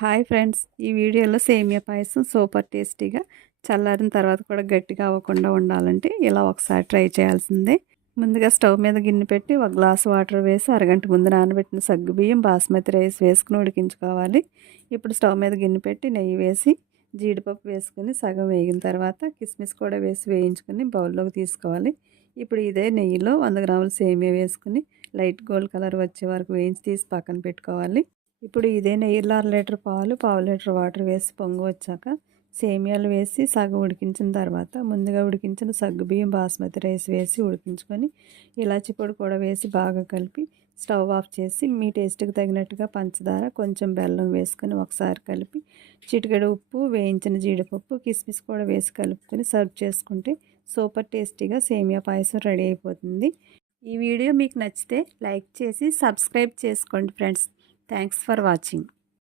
Hi friends, ఈ వీడియోలో సేమియా పాయసం సూపర్ టేస్టీగా చల్లారిన తర్వాత కూడా గట్టిగా అవ్వకుండా ఉండాలంటే ఇలా ఒకసారి ట్రై చేయాల్సిందే. ముందుగా స్టవ్ మీద గిన్నె పెట్టి ఒక గ్లాసు వాటర్ వేసి అరగంట ముందు నానబెట్టిన సగ్గుబియ్యం బాస్మతి రైస్ వేసుకుని ఉడికించుకోవాలి. ఇప్పుడు స్టవ్ మీద గిన్నె పెట్టి నెయ్యి వేసి జీడిపప్పు వేసుకుని సగం వేగిన తర్వాత కిస్మిస్ కూడా వేసి వేయించుకుని బౌల్లోకి తీసుకోవాలి. ఇప్పుడు ఇదే నెయ్యిలో 100 గ్రాముల సేమియా వేసుకుని లైట్ గోల్డ్ కలర్ వచ్చే వరకు వేయించి తీసి పక్కన పెట్టుకోవాలి. ఇప్పుడు ఇదే నెయ్యిలో 1/2 లీటర్ పాలు, 1/4 లీటర్ వాటర్ వేసి పొంగు వచ్చాక సేమియాలు వేసి సగం ఉడికించిన తర్వాత ముందుగా ఉడికించిన సగ్గుబియ్యం బాస్మతి రైస్ వేసి ఉడికించుకొని ఇలాచి పొడి కూడా వేసి బాగా కలిపి స్టవ్ ఆఫ్ చేసి మీ టేస్ట్కి తగినట్టుగా పంచదార, కొంచెం బెల్లం వేసుకొని ఒకసారి కలిపి చిటికెడు ఉప్పు, వేయించిన జీడిపప్పు, కిస్మిస్ కూడా వేసి కలుపుకొని సర్వ్ చేసుకుంటే సూపర్ టేస్టీగా సేమియా పాయసం రెడీ అయిపోతుంది. ఈ వీడియో మీకు నచ్చితే లైక్ చేసి సబ్స్క్రైబ్ చేసుకోండి ఫ్రెండ్స్. Thanks for watching.